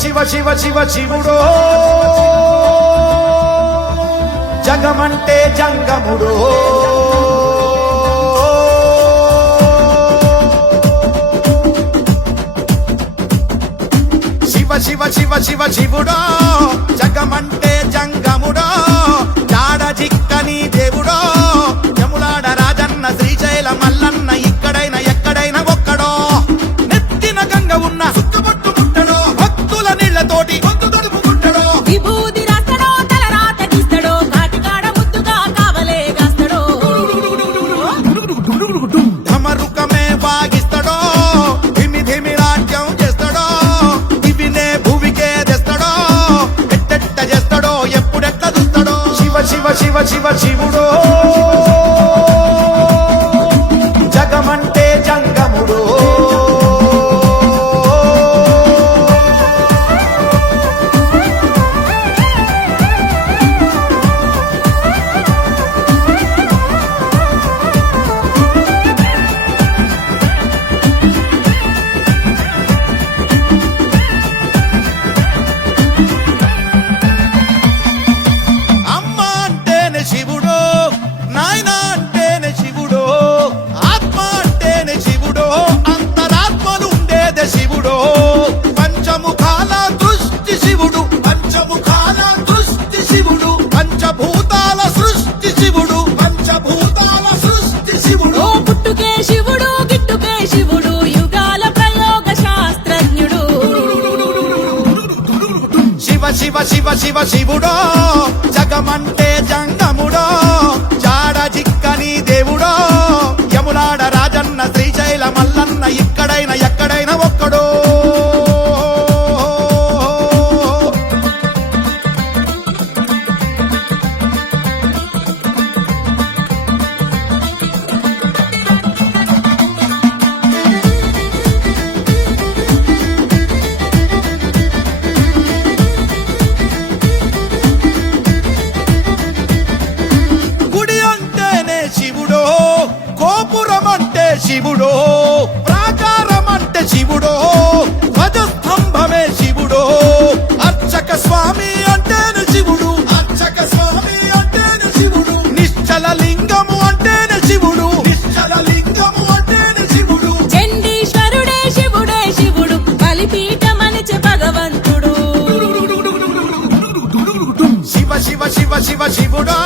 శివ శివ శివ శివుడో జగమంటే జంగముడో శివ శివ శివ శివ శివుడో జగమంటే జంగముడో జాడ జిక్కని దేవుడో యములాడ రాజన్న శ్రీశైల మల్లన్న ఇక్కడైనా ఎక్కడైనా ఒక్కడో నెత్తిన గంగ ఉన్న సుక్కబొట్టు ముట్టడో భక్తుల నీళ్లతోటి గొంతు తడుపు ముట్టడో విభూది రాస్తడో తల రాత గీస్తడో కాటికాడ ముద్దుగా కావలే గాస్తడో ధమరుకమే వాగిస్తడో ధిమి ధిమి రాజ్యం చేస్తడో దివినే భూమికే తెస్తడో ఎట్టెట్ట చేస్తడో ఎప్పుడెట్ల చూస్తడో శివ శివ శివ శివ శివుడో జగమంటే జంగముడో అమ్మ అంటేనే శివుడో నాయన అంటేనే శివుడో ఆత్మ అంటేనే శివుడో అంతరాత్మలుండేదే శివుడో పంచముఖాల దృష్టి శివుడు పంచముఖాల దృష్టి శివుడు పంచభూతాల సృష్టి శివుడు పంచభూతాల సృష్టి శివుడు ఓ పుట్టుకే శివుడు గిట్టుకే శివుడు యుగాల ప్రయోగ శాస్త్రజ్ఞుడు శివ శివ శివ శివ శివుడో జగమంటే జంగముడో జాడ జిక్కని దేవుడో యములాడ రాజన్న శ్రీశైల మల్లన్న ఇక్కడైనా ఎక్కడైనా ఒక్కడో గుడి అంటేనే శివుడో గోపురం అంటే శివుడో ప్రాకారం అంటే శివుడో ధ్వజస్తంభమే శివుడో అర్చక స్వామి అంటేనే శివుడు అర్చక స్వామి అంటేనే శివుడు నిశ్చల లింగము అంటేనే శివుడు నిశ్చల లింగము అంటేనే శివుడు చండీశ్వరుడే శివుడే శివుడు బలిపీఠమనిచె భగవంతుడు శివ శివ శివ శివ శివుడో